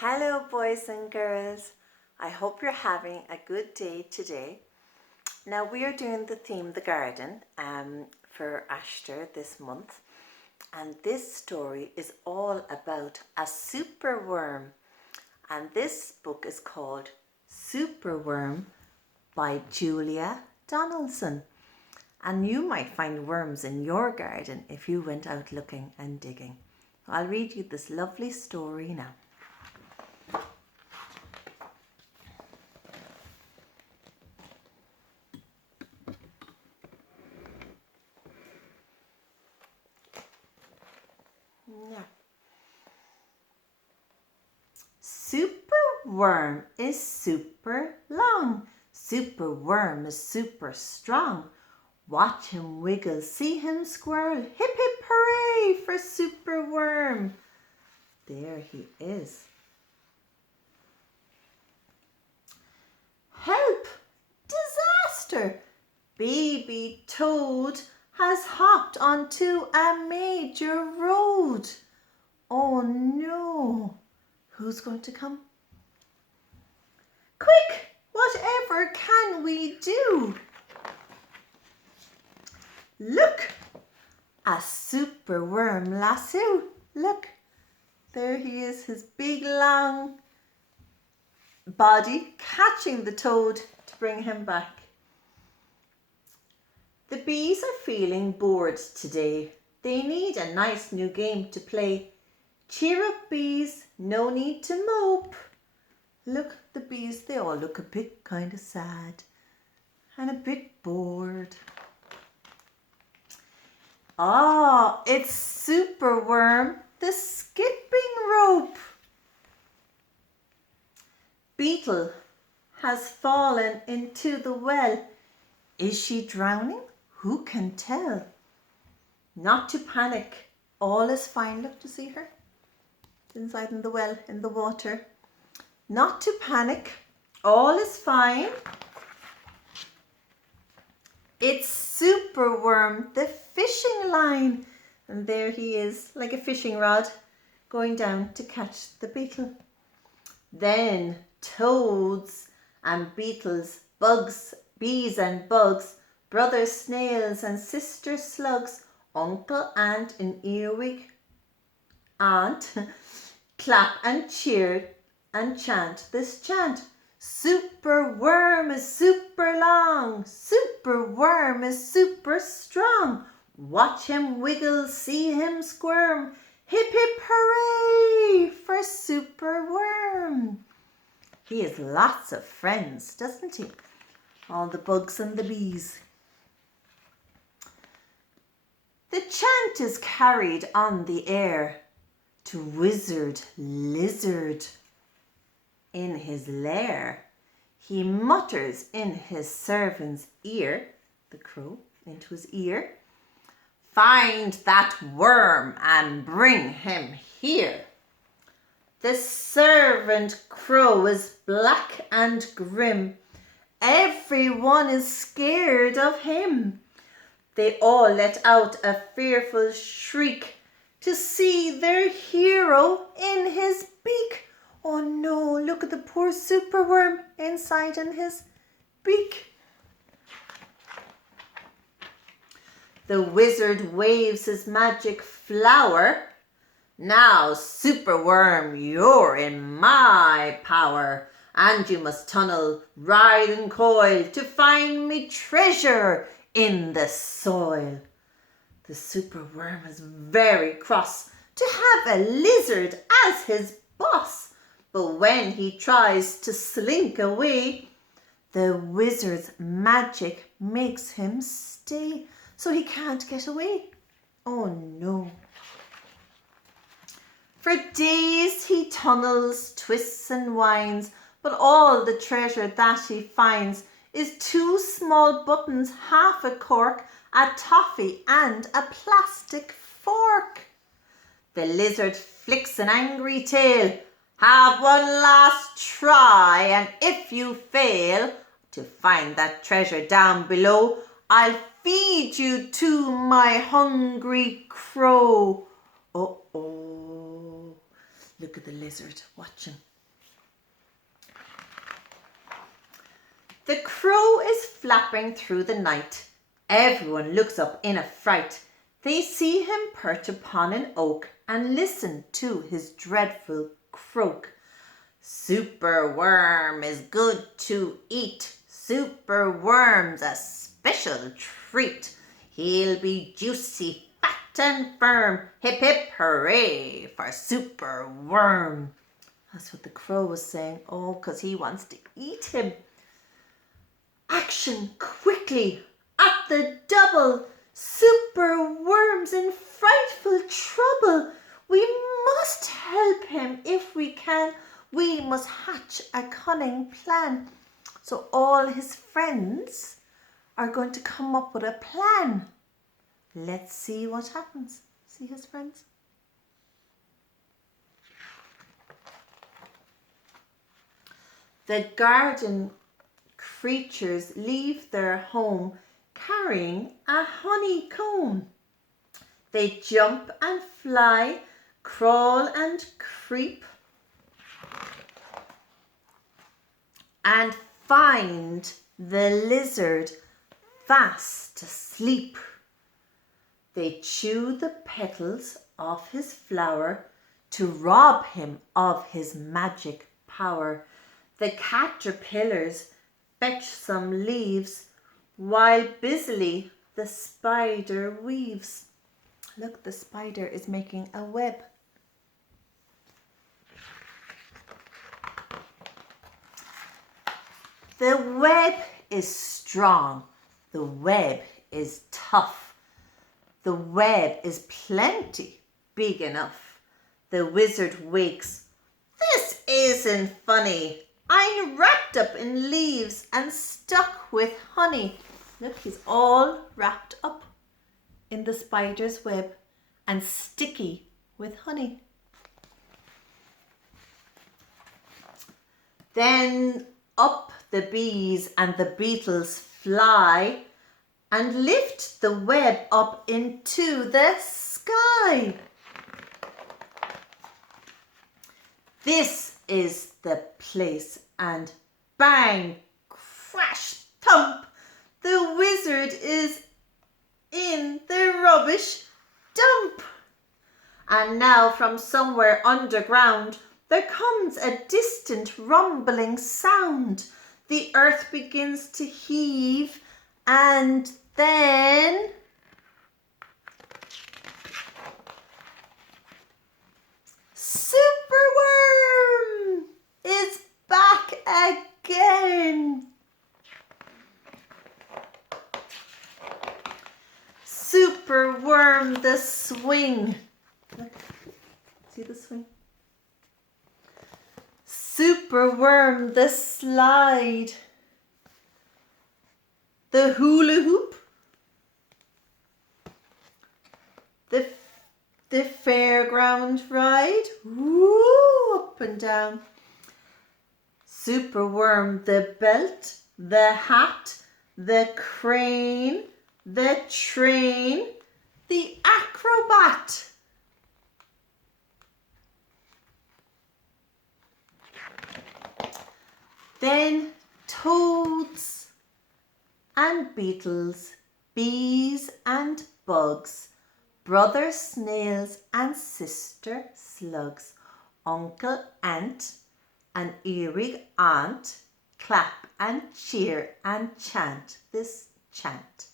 Hello boys and girls, I hope you're having a good day today. Now we are doing the theme The Garden for Ashtar this month, and this story is all about a superworm, and this book is called Superworm by Julia Donaldson. And you might find worms in your garden if you went out looking and digging. I'll read you this lovely story now. Superworm is super long. Superworm is super strong. Watch him wiggle, see him squirrel. Hip hip hooray for Superworm. There he is. Help! Disaster! Baby Toad has hopped onto a major road. Oh no! Who's going to come? Quick! Whatever can we do? Look! A superworm lasso. Look! There he is, his big long body catching the toad to bring him back. The bees are feeling bored today. They need a nice new game to play. Cheer up, bees, no need to mope. Look, the bees, they all look a bit kind of sad and a bit bored. Ah, it's Superworm, the skipping rope. Beetle has fallen into the well. Is she drowning? Who can tell? Not to panic, all is fine. Look to see her inside in the well, in the water. Not to panic, all is fine. It's Superworm, the fishing line. And there he is, like a fishing rod, going down to catch the beetle. Then toads and beetles, bugs, bees and bugs, brother snails and sister slugs, uncle ant and earwig aunt, clap and cheer and chant this chant. Superworm is super long. Superworm is super strong. Watch him wiggle, see him squirm. Hip hip hooray for Superworm. He has lots of friends, doesn't he? All the bugs and the bees. The chant is carried on the air to wizard lizard in his lair. He mutters in his servant's ear, the crow, into his ear, find that worm and bring him here. The servant crow is black and grim. Everyone is scared of him. They all let out a fearful shriek to see their hero in his beak. Oh no, look at the poor Superworm inside in his beak. The wizard waves his magic flower. Now, Superworm, you're in my power, and you must tunnel, ride and coil to find me treasure in the soil. The Superworm is very cross to have a lizard as his boss, but when he tries to slink away, the wizard's magic makes him stay, so he can't get away. Oh no. For days he tunnels, twists and winds, but all the treasure that he finds is 2 small buttons, half a cork, a toffee and a plastic fork. The lizard flicks an angry tail. Have one last try, and if you fail to find that treasure down below, I'll feed you to my hungry crow. Uh-oh. Look at the lizard watching. The crow is flapping through the night. Everyone looks up in a fright. They see him perch upon an oak and listen to his dreadful croak. Superworm is good to eat. Superworm's a special treat. He'll be juicy, fat and firm. Hip hip hooray for Superworm. That's what the crow was saying. Oh, because he wants to eat him. Action quickly at the double. Superworm's in frightful trouble. We must help him if we can. We must hatch a cunning plan. So all his friends are going to come up with a plan. Let's see what happens. See his friends? The garden creatures leave their home carrying a honeycomb. They jump and fly, crawl and creep, and find the lizard fast asleep. They chew the petals of his flower to rob him of his magic power. The caterpillars fetch some leaves while busily the spider weaves. Look, the spider is making a web. The web is strong. The web is tough. The web is plenty big enough. The wizard wakes. This isn't funny. I'm wrapped up in leaves and stuck with honey. Look, he's all wrapped up in the spider's web and sticky with honey. Then up the bees and the beetles fly and lift the web up into the sky. This is the place, and bang, crash, thump, the wizard is in the rubbish dump. And now from somewhere underground there comes a distant rumbling sound. The earth begins to heave, and then Superworm is back again. Superworm the swing. Look, see the swing? Superworm the slide. The hula hoop. The fairground ride. Woo, up and down. Superworm the belt, the hat, the crane, the train, the acrobat. Then toads and beetles, bees and bugs, brother snails and sister slugs, uncle ant and earwig aunt, clap and cheer and chant this chant.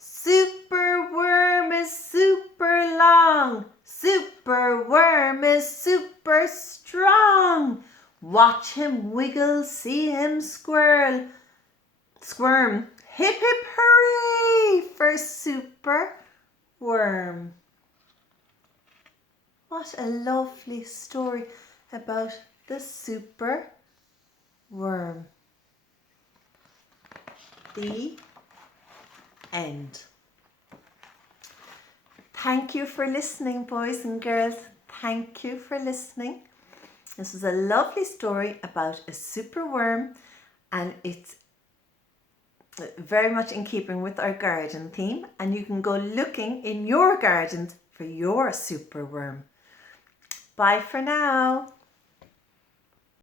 Superworm is super long. Superworm is super strong. Watch him wiggle, see him squirm. Hip hip hooray for Superworm. What a lovely story about the Superworm. The end. Thank you for listening, boys and girls. Thank you for listening. This is a lovely story about a superworm, and it's very much in keeping with our garden theme, and you can go looking in your gardens for your superworm. Bye for now.